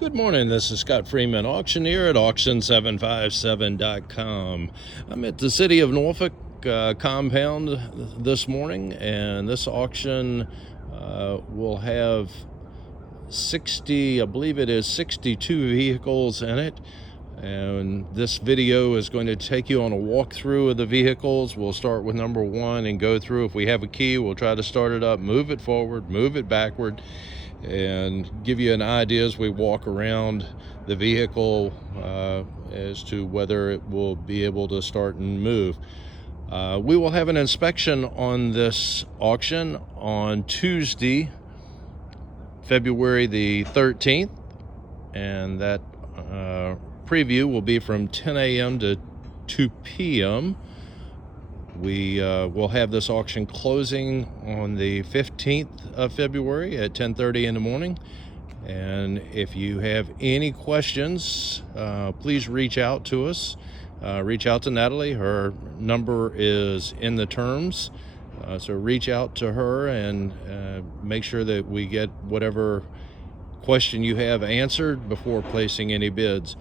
Good morning, this is Scott Freeman, auctioneer at auction757.com. I'm at the city of Norfolk compound this morning, and this auction will have 60, I believe it is 62 vehicles in it. And this video is going to take you on a walkthrough of the vehicles. We'll start with number one and go through. If we have a key, we'll try to start it up, move it forward, move it backward, and give you an idea as we walk around the vehicle as to whether it will be able to start and move. We will have an inspection on this auction on Tuesday, February the 13th, and that preview will be from 10 a.m. to 2 p.m. We will have this auction closing on the 15th of February at 10:30 in the morning. And if you have any questions, please reach out to us. Reach out to Natalie. Her number is in the terms. So reach out to her and make sure that we get whatever question you have answered before placing any bids.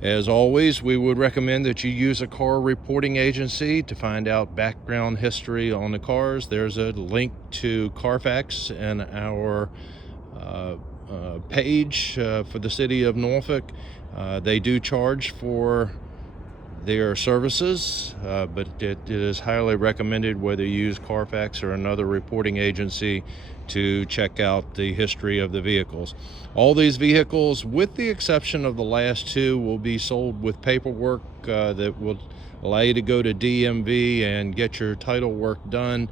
As always, we would recommend that you use a car reporting agency to find out background history on the cars. There's a link to Carfax in our page for the city of Norfolk. They do charge for their services, but it is highly recommended whether you use Carfax or another reporting agency to check out the history of the vehicles. All these vehicles, with the exception of the last two, will be sold with paperwork that will allow you to go to DMV and get your title work done.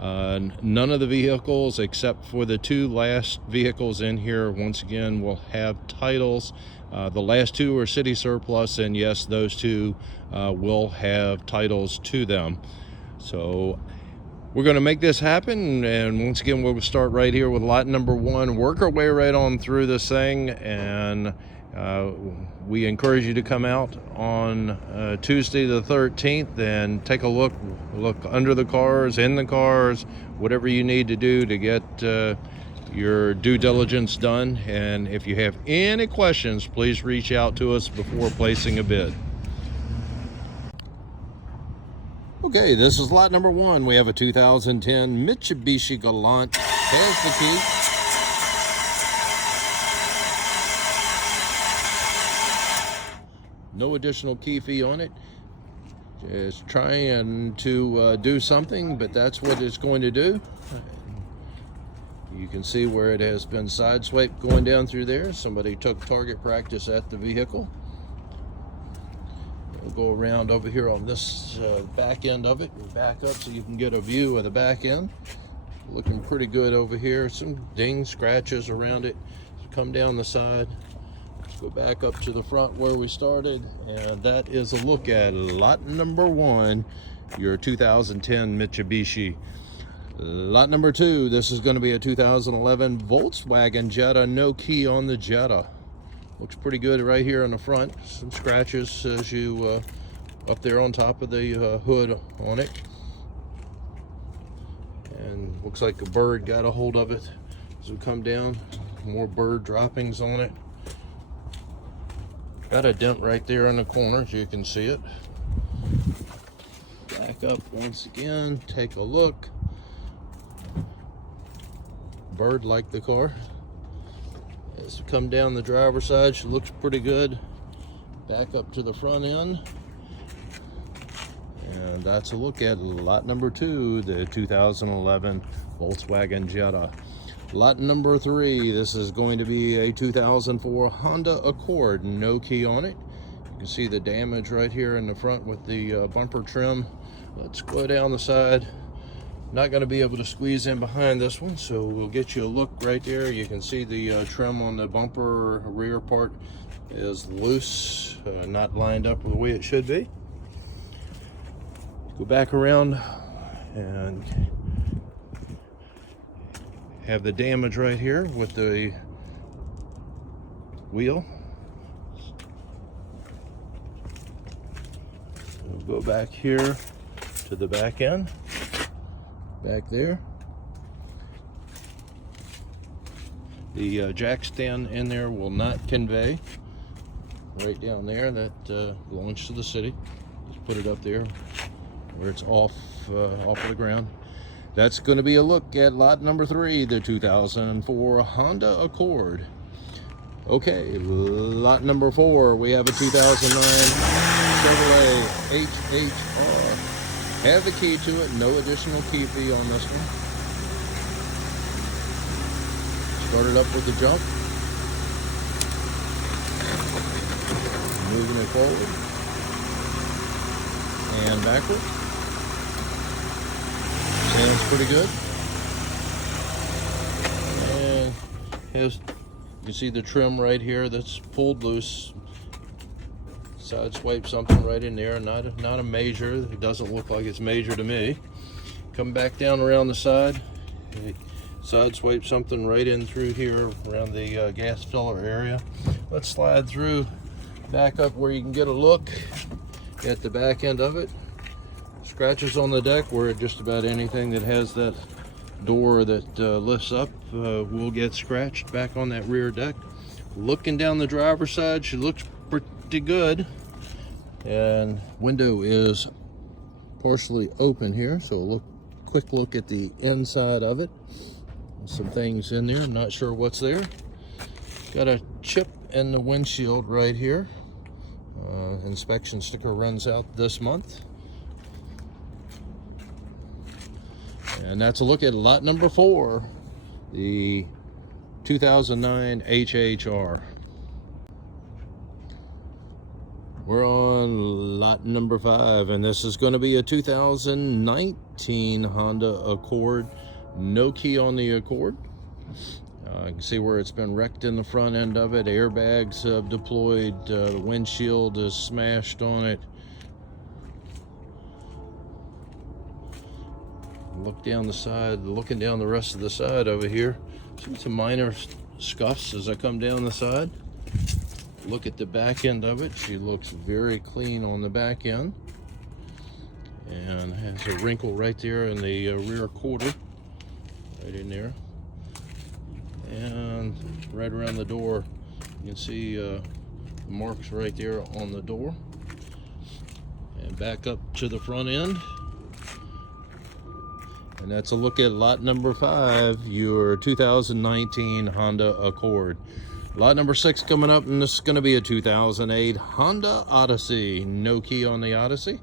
None of the vehicles, except for the two last vehicles in here, once again, will have titles. The last two are city surplus, and yes, those two will have titles to them. So we're going to make this happen, and once again, we'll start right here with lot number one, work our way right on through this thing, and we encourage you to come out on Tuesday the 13th and take a look under the cars, in the cars, whatever you need to do to get your due diligence done. And if you have any questions, please reach out to us before placing a bid. Okay, this is lot number one. We have a 2010 Mitsubishi Galant. Has the key. No additional key fee on it. Just trying to do something, but that's what it's going to do. You can see where it has been sideswiped going down through there. Somebody took target practice at the vehicle. We'll go around over here on this back end of it. We'll back up so you can get a view of the back end. Looking pretty good over here. Some dings, scratches around it. So come down the side. Let's go back up to the front where we started. And that is a look at lot number one, your 2010 Mitsubishi. Lot number two, this is going to be a 2011 Volkswagen Jetta, no key on the Jetta. Looks pretty good right here on the front. Some scratches as you up there on top of the hood on it. And looks like a bird got a hold of it as we come down. More bird droppings on it. Got a dent right there in the corner, as you can see it. Back up once again, take a look. Bird like the car. As we come down the driver's side, she looks pretty good. Back up to the front end. And that's a look at lot number two, the 2011 Volkswagen Jetta. Lot number three, this is going to be a 2004 Honda Accord, no key on it. You can see the damage right here in the front with the bumper trim. Let's go down the side. Not going to be able to squeeze in behind this one, so we'll get you a look right there. You can see the trim on the bumper rear part is loose, not lined up the way it should be. Go back around and have the damage right here with the wheel. We'll go back here to the back end. Back there. The jack stand in there will not convey. Right down there, that belongs to the city. Just put it up there where it's off of the ground. That's going to be a look at lot number 3, the 2004 Honda Accord. Okay, lot number 4, we have a 2009 Chevrolet HHR. Have the key to it, no additional key fee on this one. Start it up with the jump. Moving it forward and backward. Sounds pretty good. And has, you see the trim right here that's pulled loose. Side swipe something right in there. Not a major. It doesn't look like it's major to me. Come back down around the side. Side swipe something right in through here around the gas filler area. Let's slide through back up where you can get a look at the back end of it. Scratches on the deck where just about anything that has that door that lifts up will get scratched back on that rear deck. Looking down the driver's side, she looks pretty good. And window is partially open here, so quick look at the inside of it. Some things in there, I'm not sure what's there. Got a chip in the windshield right here. Inspection sticker runs out this month. And that's a look at lot number 4, the 2009 HHR. We're on lot number 5, and this is going to be a 2019 Honda Accord. No key on the Accord. You can see where it's been wrecked in the front end of it. Airbags have deployed. The windshield is smashed on it. Look down the side, looking down the rest of the side over here. See some minor scuffs as I come down the side. Look at the back end of it. She looks very clean on the back end. And has a wrinkle right there in the rear quarter. Right in there. And right around the door, you can see the marks right there on the door. And back up to the front end. And that's a look at lot number 5, your 2019 Honda Accord. Lot number 6 coming up, and this is going to be a 2008 Honda Odyssey. No key on the Odyssey.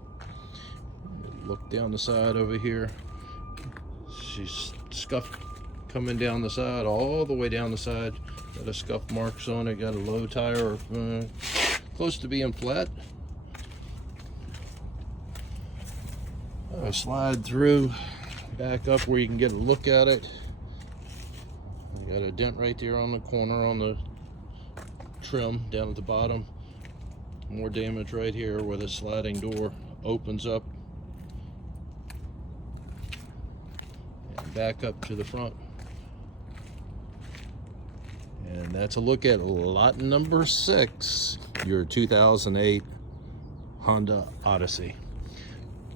Look down the side over here. She's scuffed coming down the side, all the way down the side. Got a scuff marks on it. Got a low tire, close to being flat. I'll slide through, back up where you can get a look at it. You got a dent right there on the corner on the trim down at the bottom. More damage right here where the sliding door opens up. And back up to the front. And that's a look at lot number 6, your 2008 Honda Odyssey.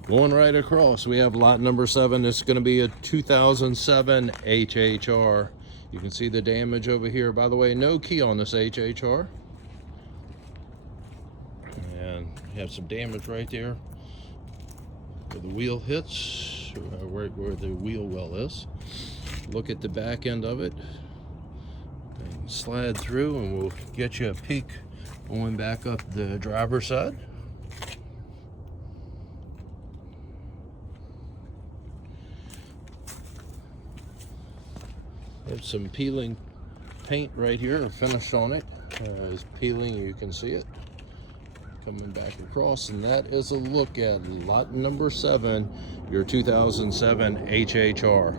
Going right across, we have lot number 7. It's going to be a 2007 HHR. You can see the damage over here. By the way, no key on this HHR. And have some damage right there where the wheel hits, where the wheel well is. Look at the back end of it. And slide through and we'll get you a peek going back up the driver's side. Have some peeling paint right here, a finish on it. Is peeling, you can see it. Coming back across, and that is a look at lot number 7, your 2007 HHR.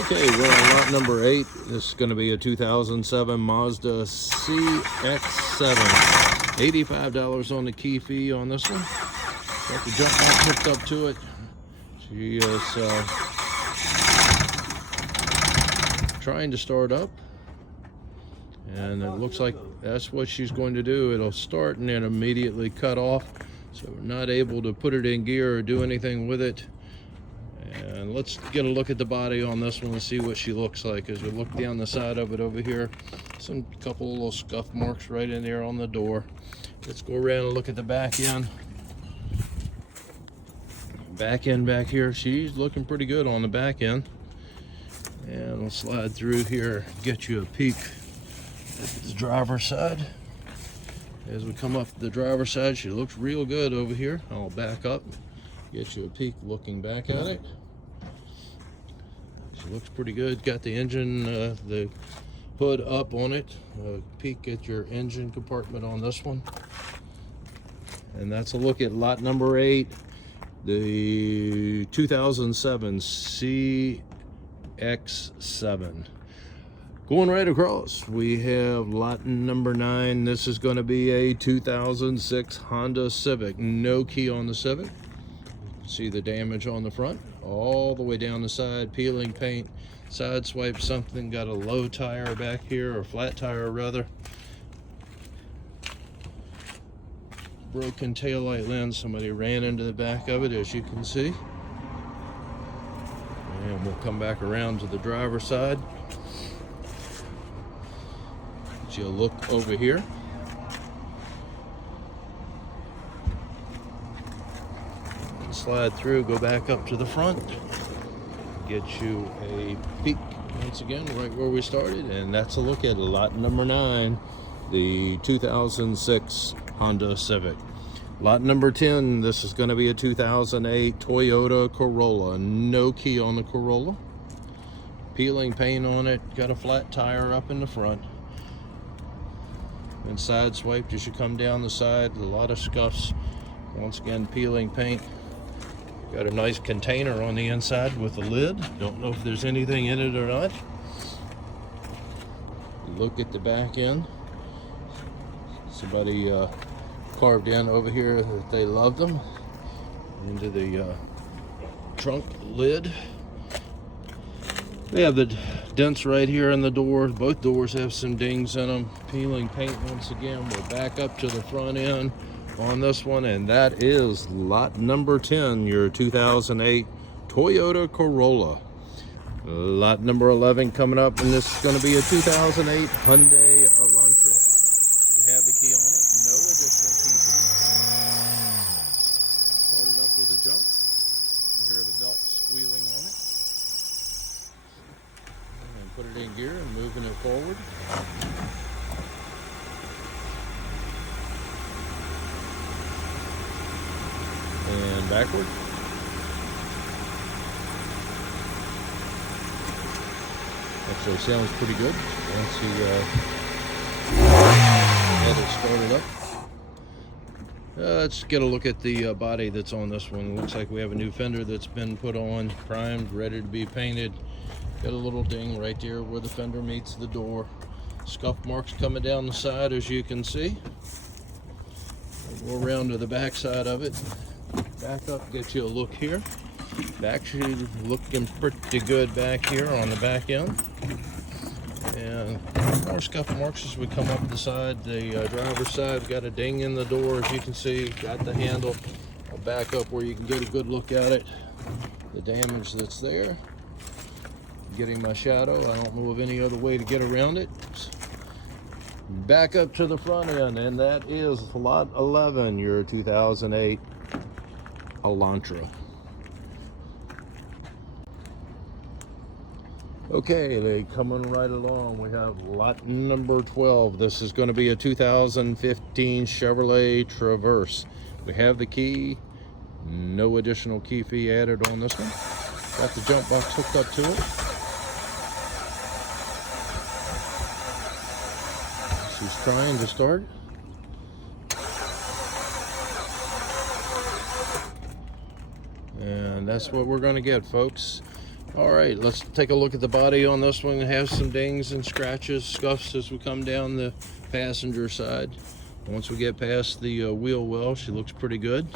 Okay, we're on lot number 8. This is going to be a 2007 Mazda CX-7. $85 on the key fee on this one. Got the jump mat hooked up to it. She is trying to start up, and it looks like that's what she's going to do. It'll start and then immediately cut off, so we're not able to put it in gear or do anything with it. And let's get a look at the body on this one and see what she looks like. As we look down the side of it over here, some couple little scuff marks right in there on the door. Let's go around and look at the back end. Back end back here, she's looking pretty good on the back end. And we'll slide through here, get you a peek at the driver's side. As we come up the driver's side, she looks real good over here. I'll back up, get you a peek looking back at it. She looks pretty good. Got the engine, the hood up on it. Peek at your engine compartment on this one. And that's a look at lot number 8, the 2007 CX7. Going right across, we have lot number 9. This is going to be a 2006 Honda Civic. No key on the Civic. See the damage on the front, all the way down the side, peeling paint, side swipe something, got a low tire back here, or flat tire rather. Broken taillight lens, somebody ran into the back of it, as you can see. And we'll come back around to the driver's side. Get you a look over here. Slide through, go back up to the front, get you a peek once again right where we started, and that's a look at lot number 9, the 2006 Honda Civic. Lot number 10, this is going to be a 2008 Toyota Corolla. No key on the Corolla. Peeling paint on it, got a flat tire up in the front. And side swiped as you come down the side, a lot of scuffs. Once again, peeling paint. Got a nice container on the inside with a lid. Don't know if there's anything in it or not. Look at the back end. Somebody carved in over here that they loved them. Into the trunk lid. They have the dents right here in the door. Both doors have some dings in them. Peeling paint once again. We're back up to the front end on this one, and that is lot number 10, your 2008 Toyota Corolla. Lot number 11 coming up, and this is going to be a 2008 Hyundai Elantra. We have the key on it, no additional key. Started up with a jump. You hear the belt squealing on it. And put it in gear and moving it forward. And backward. Actually sounds pretty good once you get it started up. Let's get a look at the body that's on this one. Looks like we have a new fender that's been put on, primed, ready to be painted. Got a little ding right there where the fender meets the door. Scuff marks coming down the side, as you can see. We'll go around to the back side of it. Back up, get you a look here. Actually looking pretty good back here on the back end. And more scuff marks as we come up the side. The driver's side got a ding in the door, as you can see. Got the handle. I'll back up where you can get a good look at it. The damage that's there. Getting my shadow. I don't know of any other way to get around it. Back up to the front end, and that is lot 11, your 2008 Elantra. Okay, they coming right along. We have lot number 12. This is going to be a 2015 Chevrolet Traverse. We have the key. No additional key fee added on this one. Got the jump box hooked up to it. She's trying to start. And that's what we're going to get, folks. All right, let's take a look at the body on this one. It has some dings and scratches, scuffs as we come down the passenger side. Once we get past the wheel well, she looks pretty good.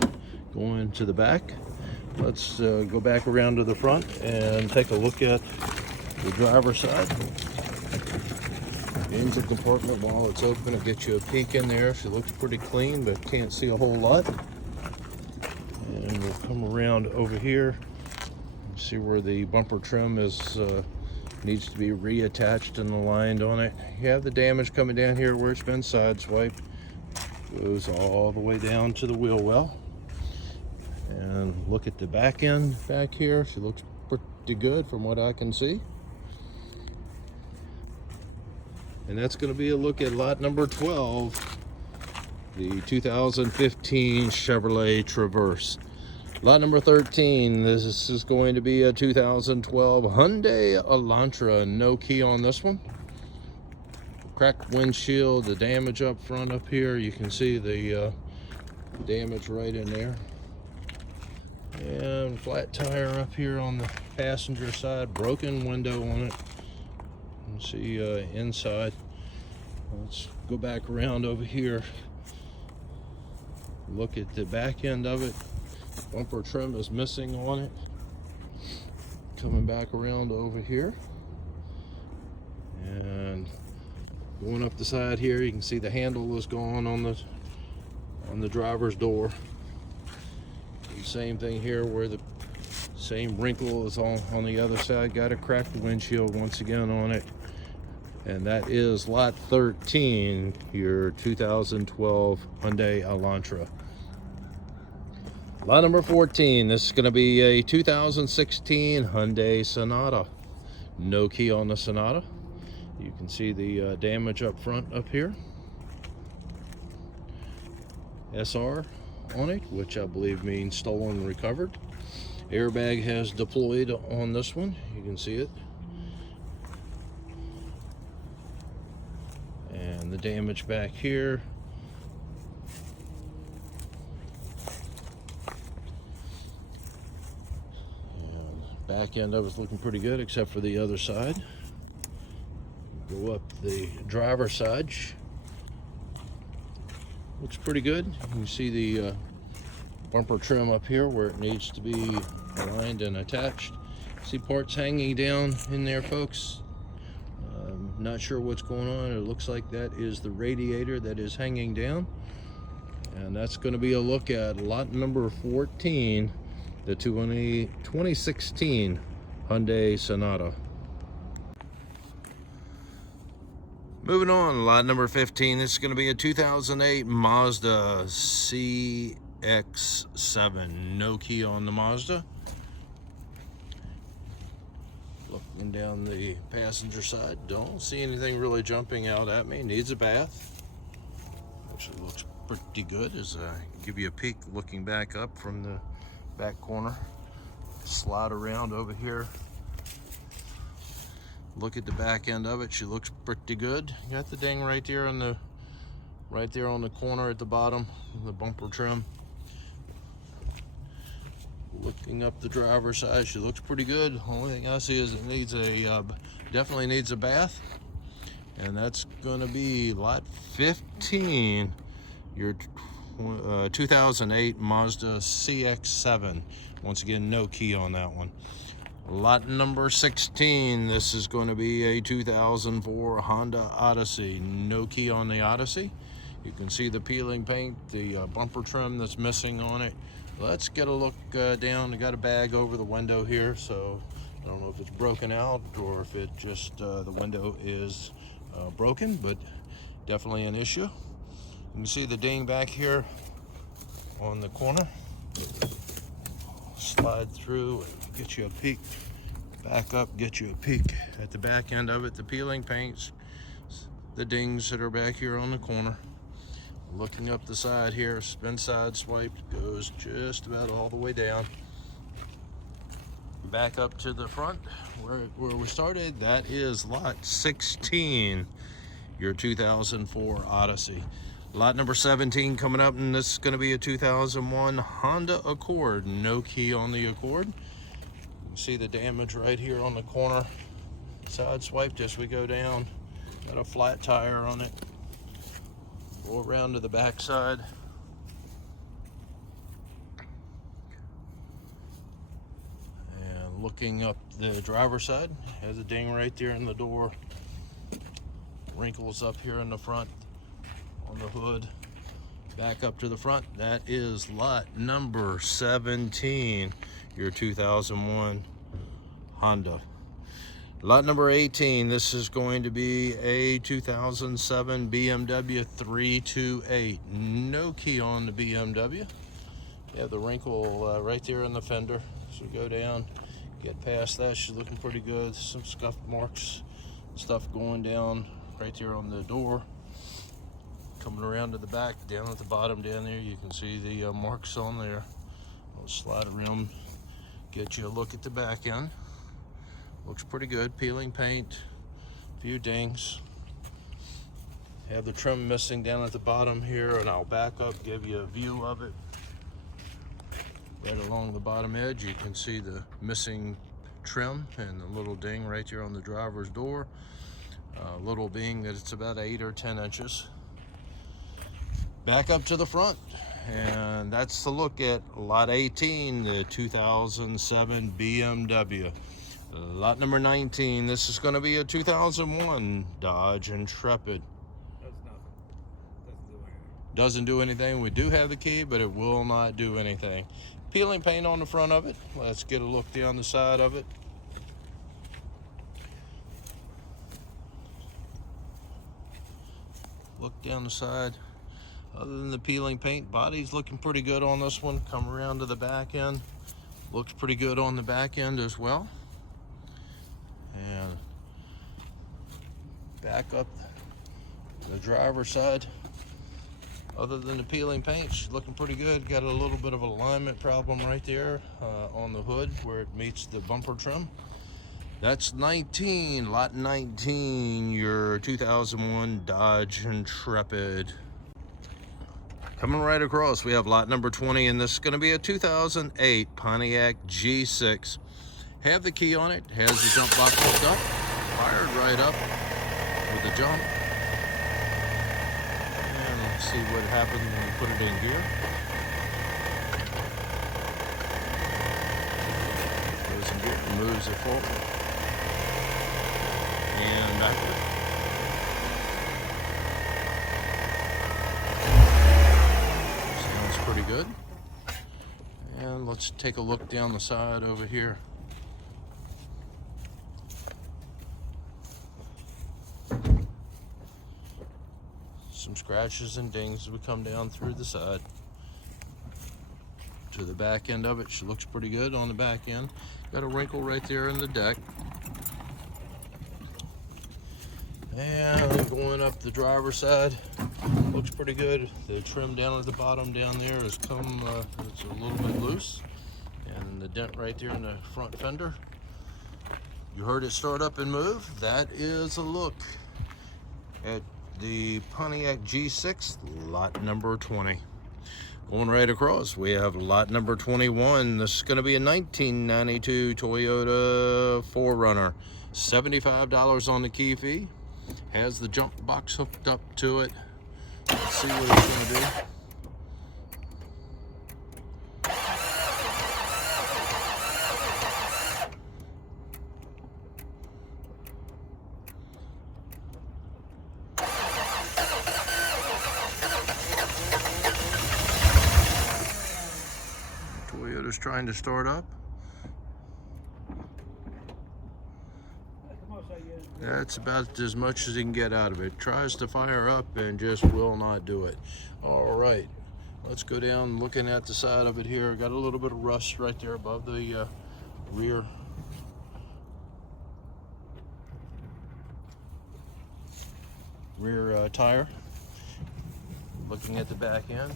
Going to the back. Let's go back around to the front and take a look at the driver's side. The engine compartment, while it's open, it'll get you a peek in there. She looks pretty clean, but can't see a whole lot. And we'll come around over here. See where the bumper trim is needs to be reattached and aligned on it. You have the damage coming down here where it's been sideswiped. Goes all the way down to the wheel well. And look at the back end back here. She looks pretty good from what I can see. And that's going to be a look at lot number 12, the 2015 Chevrolet Traverse. Lot number 13, this is going to be a 2012 Hyundai Elantra. No key on this one. Cracked windshield, the damage up front up here. You can see the damage right in there. And flat tire up here on the passenger side. Broken window on it. You can see inside. Let's go back around over here. Look at the back end of it. Bumper trim is missing on it. Coming back around over here. And going up the side here, you can see the handle is gone on the driver's door. And same thing here where the same wrinkle is on the other side. Got a cracked windshield once again on it. And that is lot 13, your 2012 Hyundai Elantra. Lot number 14, this is going to be a 2016 Hyundai Sonata. No key on the Sonata. You can see the damage up front up here. SR on it, which I believe means stolen and recovered. Airbag has deployed on this one. You can see it. And the damage back here. And back end of it's looking pretty good except for the other side. Go up the driver's side. Looks pretty good. You can see the bumper trim up here where it needs to be aligned and attached. See parts hanging down in there, folks. Not sure what's going on. It looks like that is the radiator that is hanging down. And that's going to be a look at lot number 14, the 2016 Hyundai Sonata. Moving on, lot number 15. This is going to be a 2008 Mazda CX-7. No key on the Mazda. Looking down the passenger side, don't see anything really jumping out at me. Needs a bath. Actually looks pretty good as I give you a peek looking back up from the back corner. Slide around over here. Look at the back end of it. She looks pretty good. You got the ding right there on the corner at the bottom, the bumper trim. Looking up the driver's side, she looks pretty good. Only thing I see is it needs definitely needs a bath. And that's gonna be lot 15, your 2008 Mazda CX-7. Once again, no key on that one. Lot number 16, this is going to be a 2004 Honda Odyssey. No key on the Odyssey. You can see the peeling paint, the bumper trim that's missing on it. Let's get a look down. I got a bag over the window here, so I don't know if it's broken out or if it just the window is broken, but definitely an issue. You can see the ding back here on the corner. Slide through and get you a peek. Back up, get you a peek at the back end of it. The peeling paints, the dings that are back here on the corner. Looking up the side here, spin side swipe, goes just about all the way down. Back up to the front where we started, that is lot 16, your 2004 Odyssey. Lot number 17 coming up, and this is going to be a 2001 Honda Accord. No key on the Accord. You can see the damage right here on the corner. Side swipe as we go down. Got a flat tire on it. Go around to the back side. And looking up the driver's side, has a ding right there in the door. Wrinkles up here in the front on the hood. Back up to the front, that is lot number 17, your 2001 Honda. Lot number 18, this is going to be a 2007 BMW 328. No key on the BMW. You have the wrinkle right there in the fender. So go down, get past that. She's looking pretty good. Some scuff marks, stuff going down right there on the door. Coming around to the back, down at the bottom down there, you can see the marks on there. I'll slide around, get you a look at the back end. Looks pretty good. Peeling paint, a few dings. Have the trim missing down at the bottom here, and I'll back up, give you a view of it. Right along the bottom edge, you can see the missing trim and the little ding right here on the driver's door. Little being that it's about 8 or 10 inches. Back up to the front, and that's the look at lot 18, the 2007 BMW. Lot number 19, this is going to be a 2001 Dodge Intrepid. Doesn't do anything. We do have the key, but it will not do anything. Peeling paint on the front of it. Let's get a look down the side of it. Look down the side. Other than the peeling paint, body's looking pretty good on this one. Come around to the back end. Looks pretty good on the back end as well. And back up the driver's side. Other than the peeling paint, she's looking pretty good. Got a little bit of alignment problem right there on the hood where it meets the bumper trim. That's 19, lot 19, your 2001 Dodge Intrepid. Coming right across, we have lot number 20, and this is going to be a 2008 Pontiac G6. Have the key on it, has the jump box hooked up, fired right up with the jump. And let's see what happens when you put it in gear. Goes in gear, moves it forward and backward. Sounds pretty good. And let's take a look down the side over here. Some scratches and dings as we come down through the side to the back end of it. She looks pretty good on the back end. Got a wrinkle right there in the deck. And going up the driver's side, looks pretty good. The trim down at the bottom down there has come, it's a little bit loose. And the dent right there in the front fender. You heard it start up and move. That is a look at the Pontiac G6, lot number 20. Going right across, we have lot number 21. This is going to be a 1992 Toyota 4Runner. $75 on the key fee. Has the jump box hooked up to it. Let's see what it's going to do. Toyota's trying to start up. That's about as much as you can get out of it. Tries to fire up and just will not do it. All right, let's go down looking at the side of it here. Got a little bit of rust right there above the rear. Tire. Looking at the back end.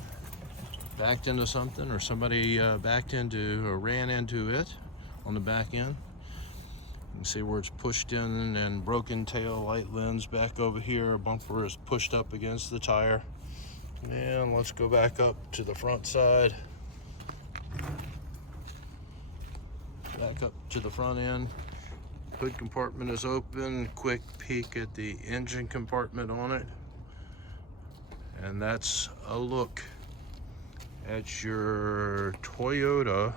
Backed into something, or somebody backed into or ran into it on the back end. You can see where it's pushed in, and broken tail light lens back over here. Bumper is pushed up against the tire. And let's go back up to the front side. Back up to the front end. Hood compartment is open. Quick peek at the engine compartment on it. And that's a look at your Toyota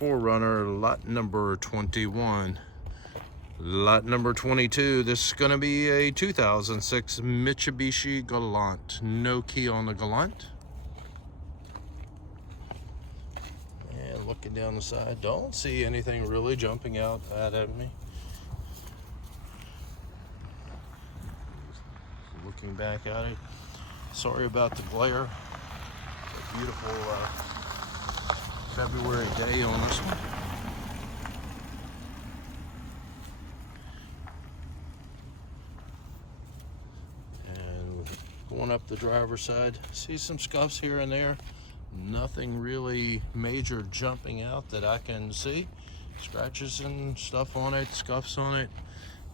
4Runner, lot number 21. Lot number 22, this is going to be a 2006 Mitsubishi Galant. No key on the Galant. And look Looking down the side, don't see anything really jumping out at me. Looking back at it, sorry about the glare. It's a beautiful February day on this one. And going up the driver's side, see some scuffs here and there. Nothing really major jumping out that I can see. Scratches and stuff on it, scuffs on it.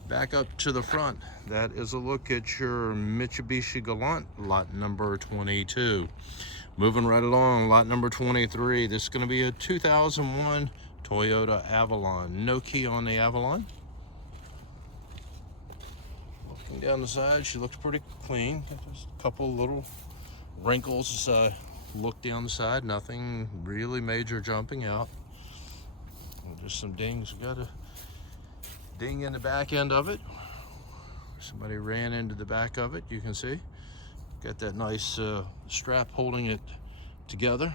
Back up to the front, that is a look at your Mitsubishi Galant, lot number 22. Moving right along, lot number 23. This is going to be a 2001 Toyota Avalon. No key on the Avalon. Looking down the side, she looks pretty clean. Just a couple little wrinkles. Look down the side, nothing really major jumping out. Just some dings. We got a ding in the back end of it. Somebody ran into the back of it, you can see. Got that nice strap holding it together.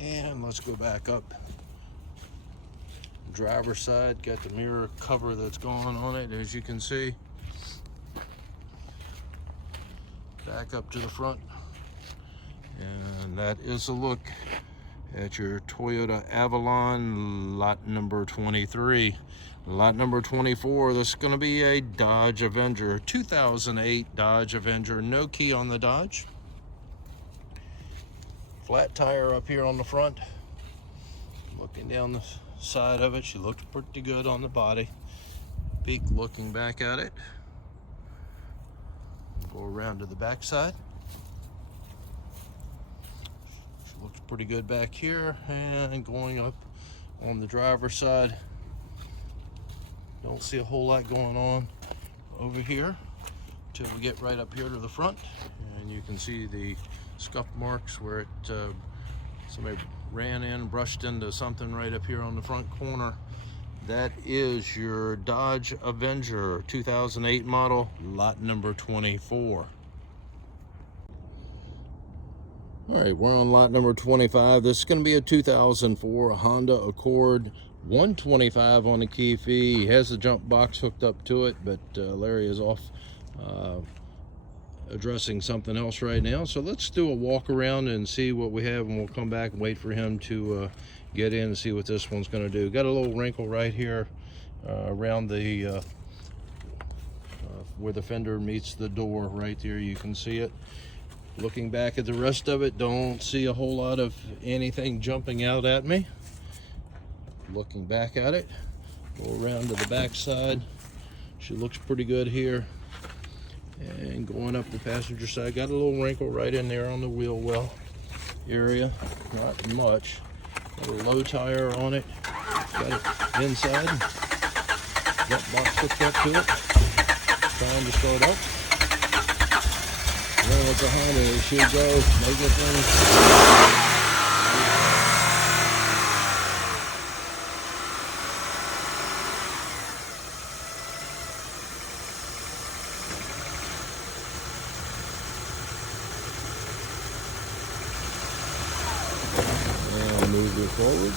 And let's go back up. Driver's side, got the mirror cover that's going on it, as you can see. Back up to the front. And that is a look at your Toyota Avalon, lot number 23. Lot number 24, this is going to be a Dodge Avenger, 2008 Dodge Avenger. No key on the Dodge. Flat tire up here on the front. Looking down the side of it, she looked pretty good on the body. Peek looking back at it. Go around to the back side. Looks pretty good back here, and going up on the driver's side, don't see a whole lot going on over here until we get right up here to the front, and you can see the scuff marks where it somebody ran in, brushed into something right up here on the front corner. That is your Dodge Avenger 2008 model, lot number 24. All right, we're on lot number 25. This is going to be a 2004 Honda Accord, 125 on the key fee. He has the jump box hooked up to it, but Larry is off addressing something else right now. So let's do a walk around and see what we have, and we'll come back and wait for him to get in and see what this one's going to do. Got a little wrinkle right here around the where the fender meets the door right there. You can see it. Looking back at the rest of it, don't see a whole lot of anything jumping out at me. Looking back at it, go around to the back side. She looks pretty good here. And going up the passenger side, got a little wrinkle right in there on the wheel well area. Not much. Got a low tire on it. Got it inside. That box hooked up to it. Trying to start up. Well, it's a Honda, it should go, make it thing. And move it forward.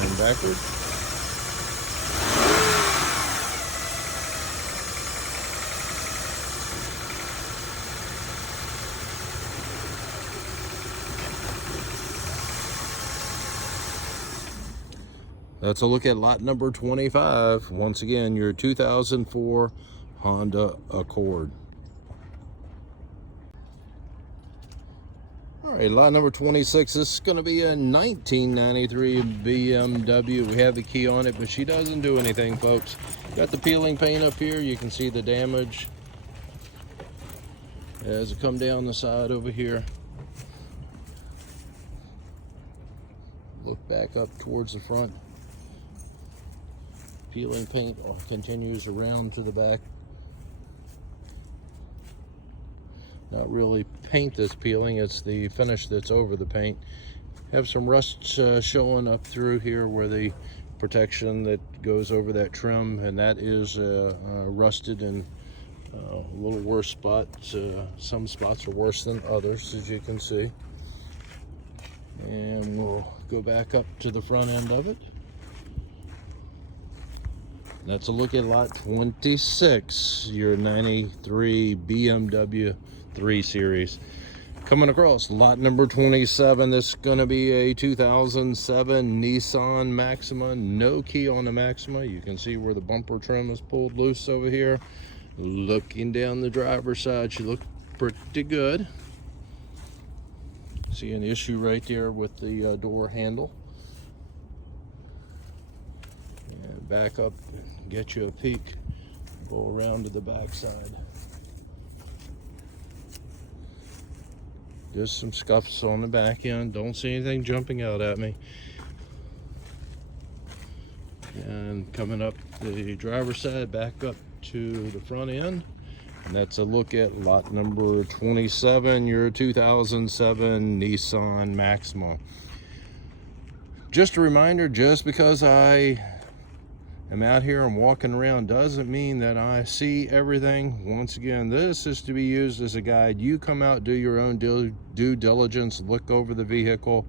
And backward. That's a look at lot number 25. Once again, your 2004 Honda Accord. All right, lot number 26. This is going to be a 1993 BMW. We have the key on it, but she doesn't do anything, folks. Got the peeling paint up here. You can see the damage as it come down the side over here. Look back up towards the front. Peeling paint continues around to the back. Not really paint that's peeling, it's the finish that's over the paint. Have some rust showing up through here where the protection that goes over that trim, and that is rusted in a little worse spots. Some spots are worse than others, as you can see. And we'll go back up to the front end of it. That's a look at lot 26, your 93 BMW 3 Series. Coming across lot number 27, this is going to be a 2007 Nissan Maxima. No key on the Maxima. You can see where the bumper trim is pulled loose over here. Looking down the driver's side, she looked pretty good. See an issue right there with the door handle. And back up, get you a peek. Go around to the back side. Just some scuffs on the back end. Don't see anything jumping out at me. And coming up the driver's side, back up to the front end. And that's a look at lot number 27, your 2007 Nissan Maxima. Just a reminder, just because I am out here and walking around doesn't mean that I see everything. Once again, this is to be used as a guide. You come out, do your own due diligence, look over the vehicle.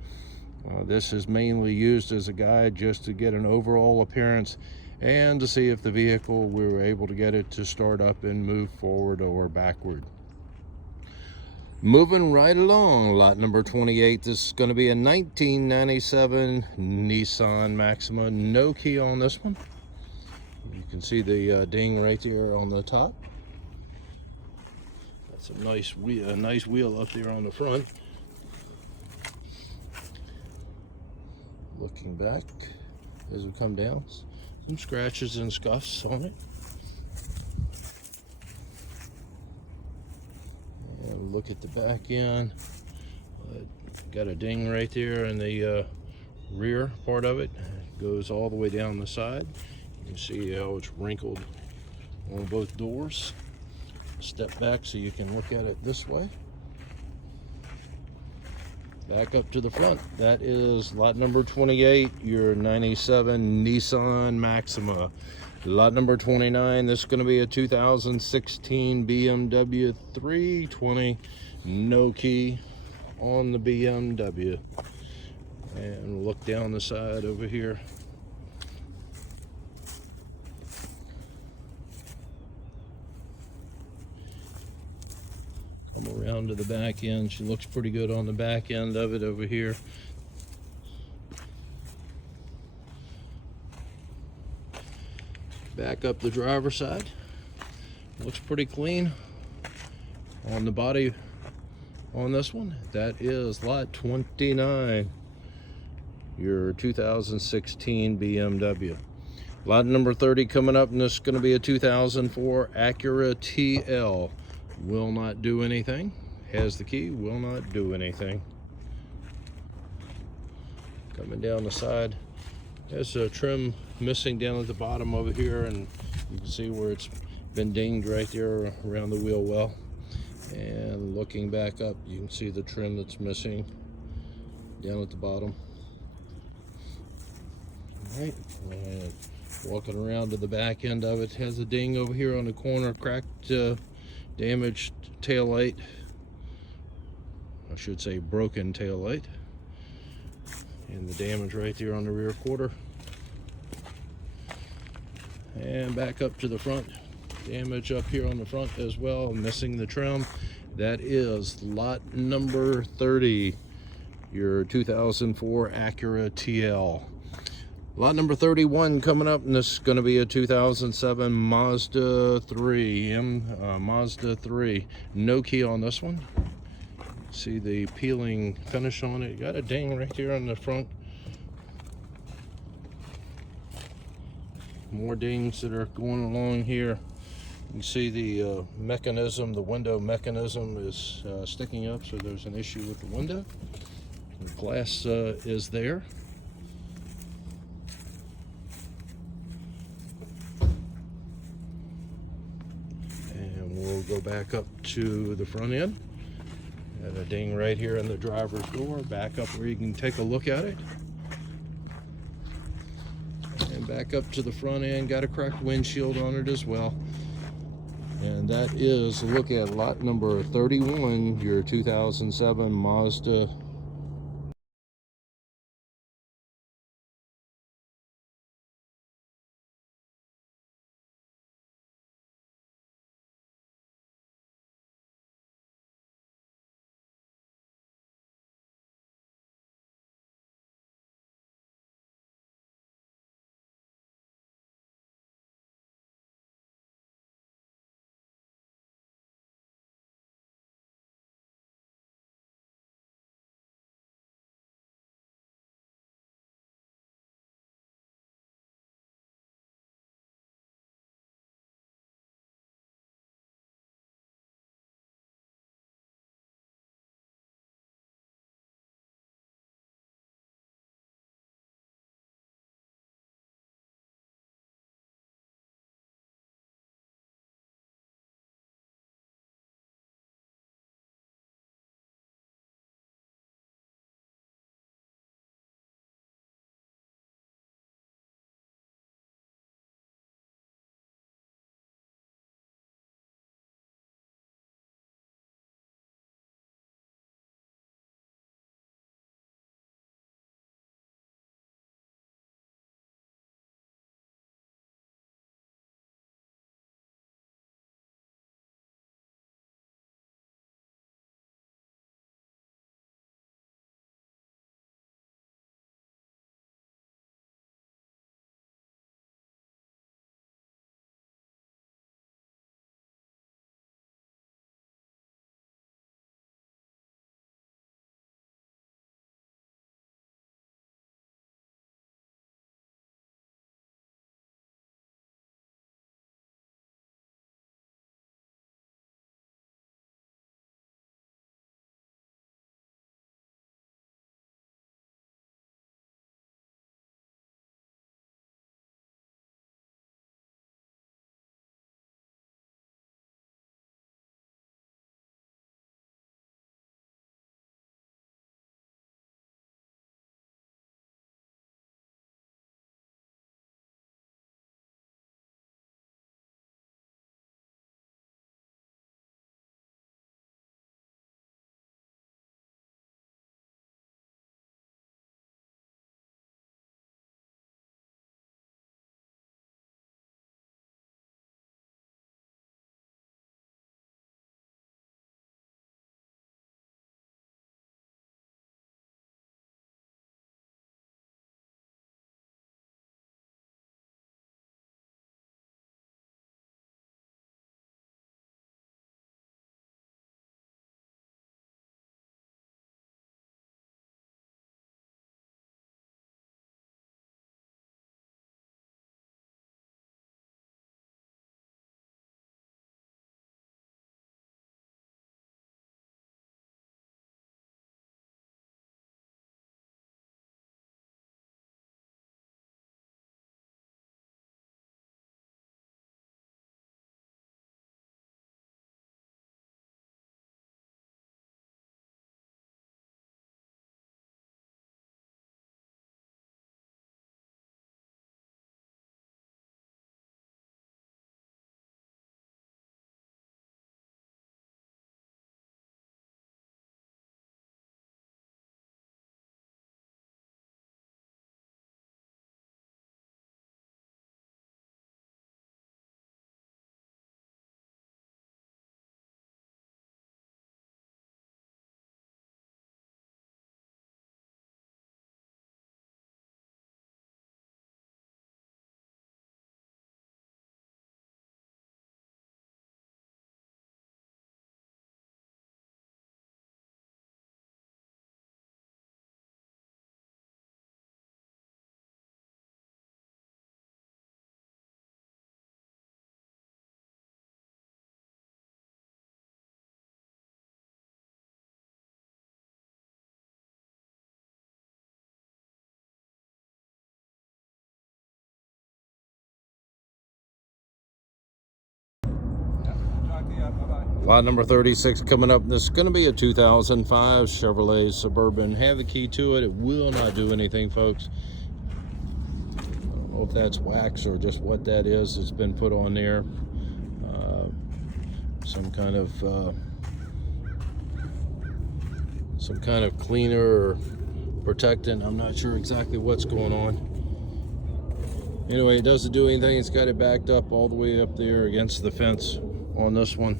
This is mainly used as a guide just to get an overall appearance and to see if the vehicle, we were able to get it to start up and move forward or backward. Moving right along, lot number 28, this is going to be a 1997 Nissan Maxima. No key on this one. You can see the ding right there on the top. That's a nice wheel up there on the front. Looking back as we come down, some scratches and scuffs on it. And look at the back end. Got a ding right there in the rear part of it. Goes all the way down the side. You can see how it's wrinkled on both doors. Step back so you can look at it this way. Back up to the front. That is lot number 28, your 97 Nissan Maxima. Lot number 29, this is going to be a 2016 BMW 320. No key on the BMW. And look down the side over here. Come around to the back end. She looks pretty good on the back end of it over here. Back up the driver's side. Looks pretty clean on the body on this one. That is lot 29, your 2016 BMW. Lot number 30 coming up, and this is going to be a 2004 Acura TL. Will not do anything. Has the key, will not do anything. Coming down the side, there's a trim missing down at the bottom over here, and you can see where it's been dinged right there around the wheel well. And looking back up, you can see the trim that's missing down at the bottom. All right, and walking around to the back end of it, has a ding over here on the corner, cracked, damaged tail light. I should say broken tail light. And the damage right there on the rear quarter. And back up to the front. Damage up here on the front as well, missing the trim. That is lot number 30, your 2004 Acura TL. Lot number 31 coming up, and this is going to be a 2007 Mazda 3. Mazda 3. No key on this one. See the peeling finish on it. Got a ding right there on the front. More dings that are going along here. You can see the mechanism, the window mechanism is sticking up, so there's an issue with the window. The glass is there. We'll go back up to the front end. Got a ding right here in the driver's door. Back up where you can take a look at it. And back up to the front end. Got a cracked windshield on it as well. And that is a look at lot number 31, your 2007 Mazda Lot number 36 coming up. This is going to be a 2005 Chevrolet Suburban. Have the key to it. It will not do anything, folks. I don't know if that's wax or just what that is. It's been put on there. Some kind of cleaner or protectant. I'm not sure exactly what's going on. Anyway, it doesn't do anything. It's got it backed up all the way up there against the fence on this one.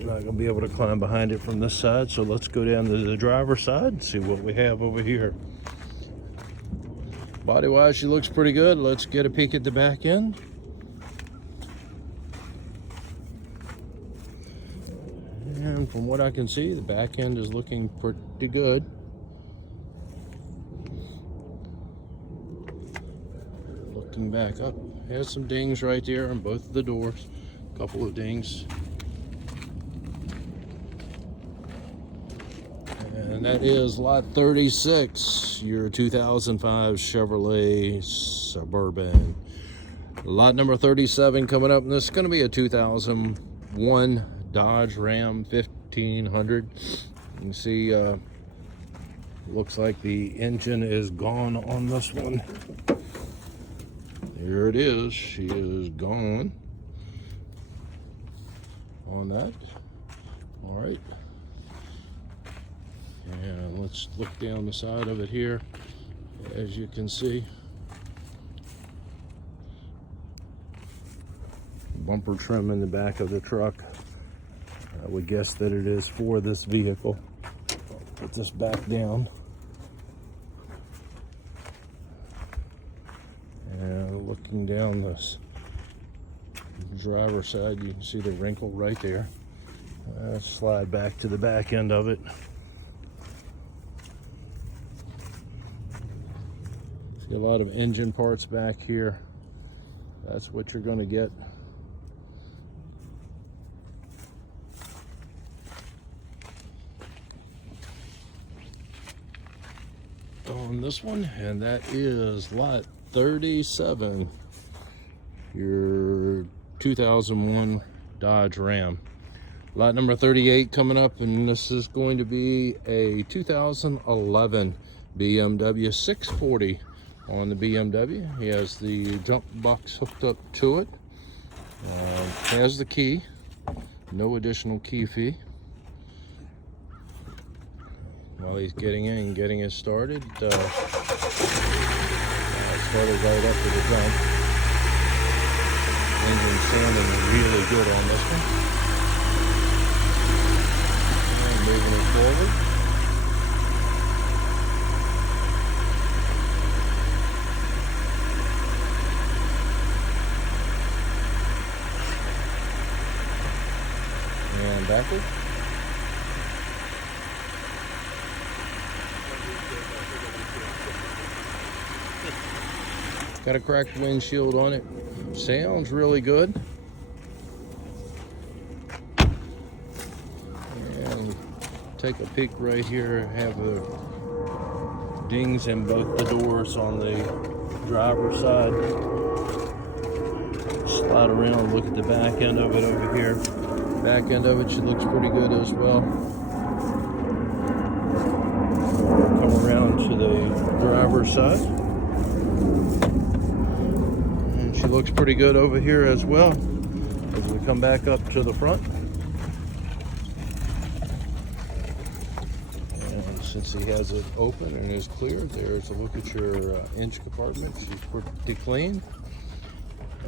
Not gonna be able to climb behind it from this side, so let's go down to the driver's side and see what we have over here. Body wise, she looks pretty good. Let's get a peek at the back end. And from what I can see, the back end is looking pretty good. Looking back up, has some dings right there on both of the doors. A couple of dings. And that is lot 36, your 2005 Chevrolet Suburban. Lot number 37 coming up, and this is going to be a 2001 Dodge Ram 1500. You can see, looks like the engine is gone on this one. Here it is. She is gone on that. All right. And let's look down the side of it here. As you can see, bumper trim in the back of the truck. I would guess that it is for this vehicle. Put this back down. And looking down this driver's side, you can see the wrinkle right there. Slide back to the back end of it. See a lot of engine parts back here. That's what you're going to get. On this one, and that is lot 37, your 2001 Dodge Ram. Lot number 38 coming up, and this is going to be a 2011 BMW 640 on the BMW. He has the jump box hooked up to it. Has the key, no additional key fee. While he's getting in and getting it started, started right up to the jump. Engine sounding really good on this one. And moving it forward. And backward. Got a cracked windshield on it. Sounds really good. And take a peek right here. Have the dings in both the doors on the driver's side. Slide around, look at the back end of it over here. Back end of it, she looks pretty good as well. Come around to the driver's side. She looks pretty good over here as well. As we come back up to the front. And since he has it open and is clear, there's a look at your inch compartment. She's pretty clean.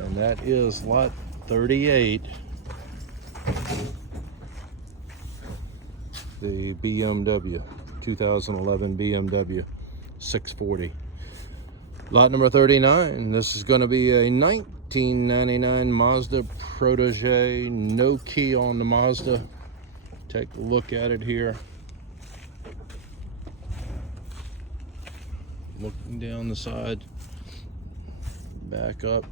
And that is lot 38. The BMW, 2011 BMW 640. Lot number 39, this is going to be a 1999 Mazda Protege, no key on the Mazda. Take a look at it here. Looking down the side, back up.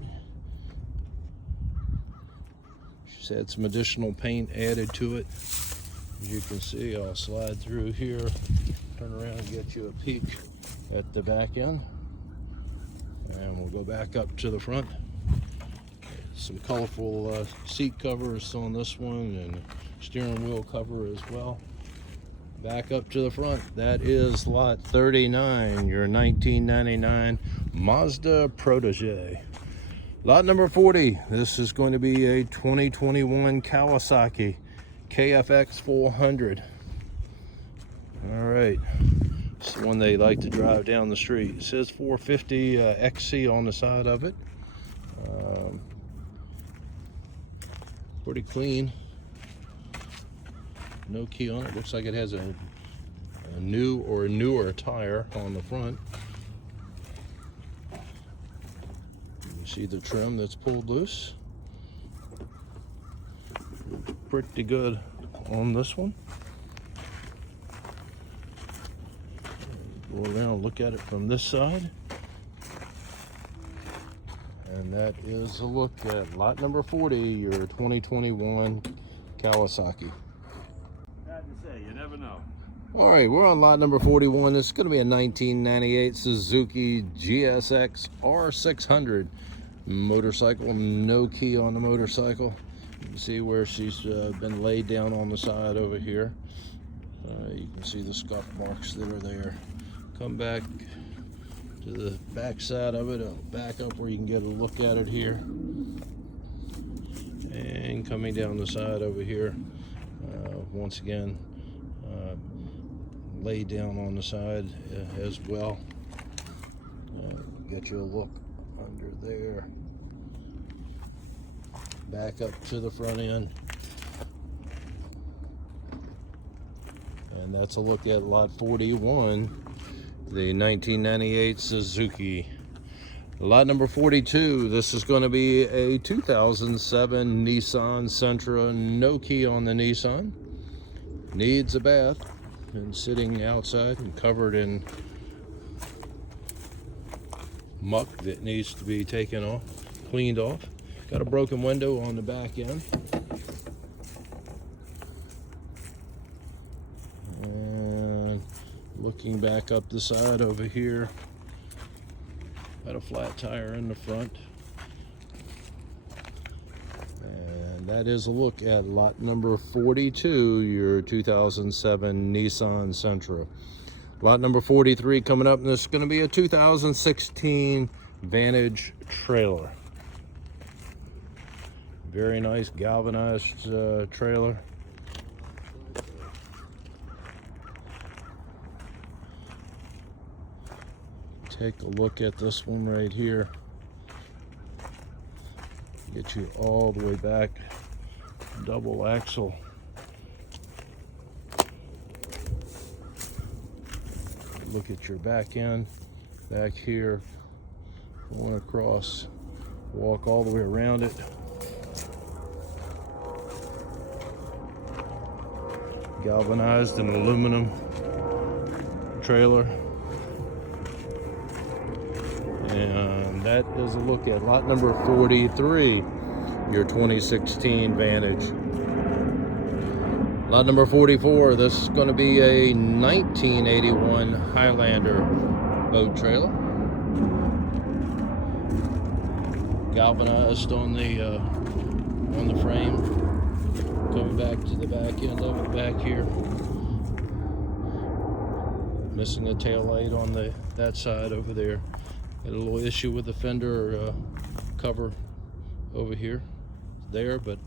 She's had some additional paint added to it. As you can see, I'll slide through here, turn around and get you a peek at the back end. And we'll go back up to the front. Some colorful seat covers on this one, and steering wheel cover as well. Back up to the front, that is lot 39, your 1999 Mazda Protege. Lot number 40, this is going to be a 2021 Kawasaki KFX 400. All right, it's the one they like to drive down the street. It says 450 XC on the side of it. Pretty clean. No key on it. Looks like it has a new or newer tire on the front. You see the trim that's pulled loose. Pretty good on this one. Go around, look at it from this side. And that is a look at lot number 40, your 2021 Kawasaki. Hard to say, you never know. All right, we're on lot number 41. This is going to be a 1998 Suzuki GSX R600 motorcycle. No key on the motorcycle. You can see where she's been laid down on the side over here. You can see the scuff marks that are there. Come back to the back side of it. I'll back up where you can get a look at it here. And coming down the side over here, once again, laid down on the side as well. Get you a look under there. Back up to the front end. And that's a look at lot 41, the 1998 Suzuki. Lot number 42, this is going to be a 2007 Nissan Sentra. No key on the Nissan. Needs a bath. Been sitting outside and covered in muck that needs to be taken off, cleaned off. Got a broken window on the back end. And looking back up the side over here, got a flat tire in the front. And that is a look at lot number 42, your 2007 Nissan Sentra. Lot number 43 coming up, and this is going to be a 2016 Vantage trailer. Very nice galvanized trailer. Take a look at this one right here. Get you all the way back. Double axle. Look at your back end. Back here. Going across. Walk all the way around it. Galvanized and aluminum trailer. And that is a look at lot number 43, your 2016 Vantage. Lot number 44, this is going to be a 1981 Highlander boat trailer. Galvanized on the frame. Coming back to the back end of it back here. Missing the tail light on that side over there. Had a little issue with the fender cover over here, but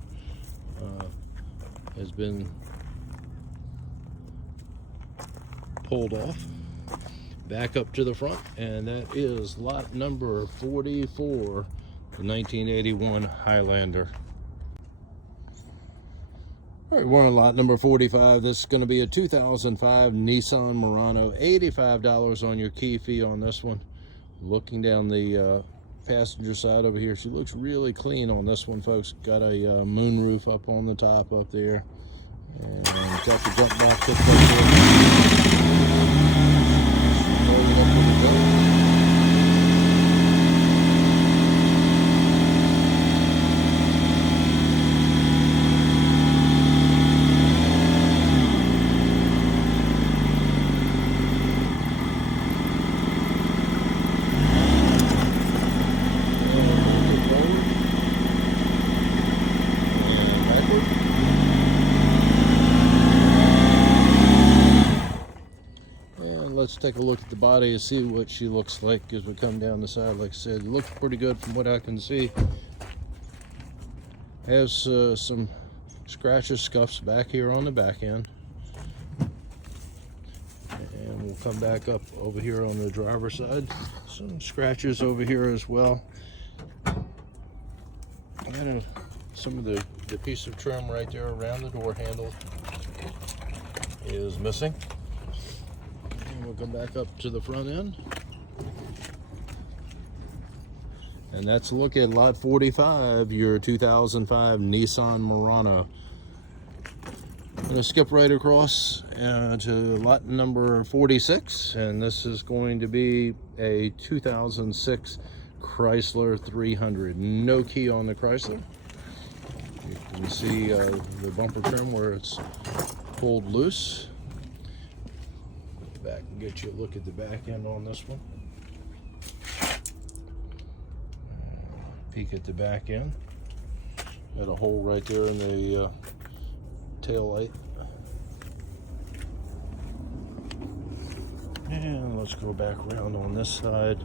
has been pulled off. Back up to the front, and that is lot number 44, the 1981 Highlander. All right, we're on lot number 45. This is going to be a 2005 Nissan Murano. $85 on your key fee on this one. Looking down the passenger side over here, she looks really clean on this one, folks. Got a moon roof up on the top up there, and got the jump box up there. let's take a look at the body and see what she looks like as we come down the side. Like I said, it looks pretty good from what I can see. Has some scratches, scuffs back here on the back end. And we'll come back up over here on the driver's side. Some scratches over here as well. And some of the piece of trim right there around the door handle is missing. And we'll come back up to the front end. And that's a look at lot 45, your 2005 Nissan Murano. I'm going to skip right across to lot number 46, and this is going to be a 2006 Chrysler 300. No key on the Chrysler. You can see the bumper trim where it's pulled loose. Back and get you a look at the back end on this one. Peek at the back end. Got a hole right there in the tail light. And let's go back around on this side.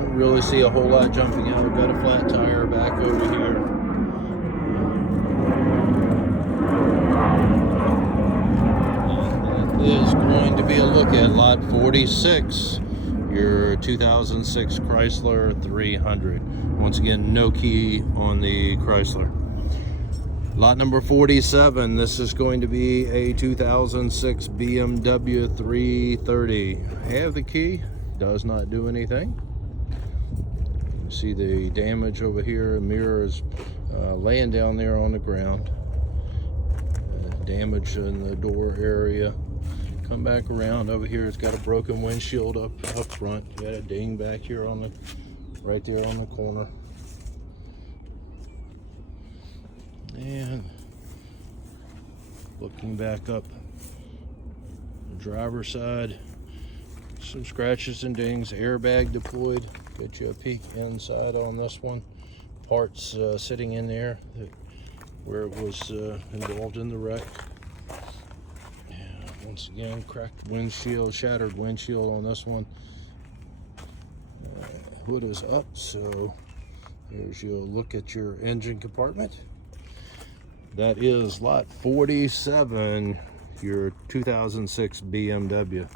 Don't really see a whole lot jumping out. We've got a flat tire back over here. Is going to be a look at lot 46, your 2006 Chrysler 300. Once again, no key on the Chrysler. Lot number 47, this is going to be a 2006 BMW 330. I have the key, does not do anything. You see the damage over here, mirror is laying down there on the ground. Damage in the door area. Come back around over here. It's got a broken windshield up front. You got a ding back here on the right there on the corner. And looking back up the driver's side, some scratches and dings. Airbag deployed. Get you a peek inside on this one. Parts sitting in there where it was involved in the wreck. Once again, cracked windshield, shattered windshield on this one. Hood is up, so here's your look at your engine compartment. That is lot 47, your 2006 BMW.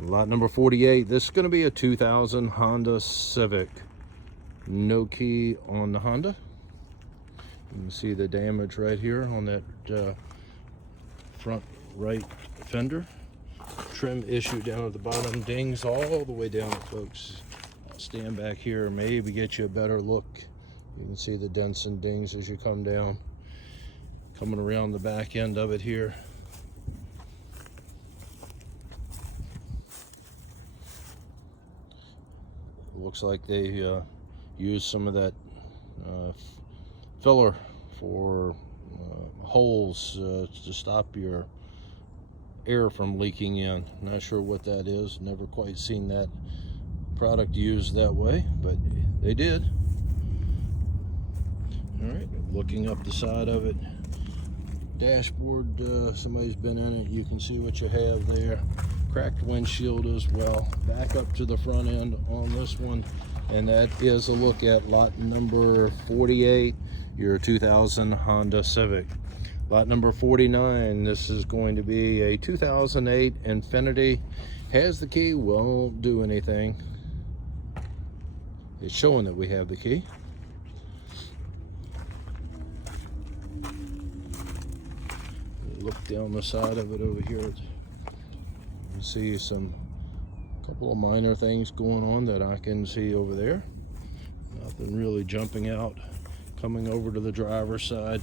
Lot number 48, this is going to be a 2000 Honda Civic. No key on the Honda. You can see the damage right here on that front right fender. Trim issue down at the bottom, dings all the way down, folks. I'll stand back here, maybe get you a better look. You can see the dents and dings as you come down. Coming around the back end of it here. Looks like they used some of that filler for holes to stop your air from leaking in. Not sure what that is. Never quite seen that product used that way, but they did. All right, looking up the side of it. Dashboard, somebody's been in it. You can see what you have there. Cracked windshield as well. Back up to the front end on this one, and that is a look at lot number 48, your 2000 Honda Civic. Lot number 49, this is going to be a 2008 Infiniti. Has the key, won't do anything. It's showing that we have the key. Look down the side of it over here. You see a couple of minor things going on that I can see over there. Nothing really jumping out. Coming over to the driver's side.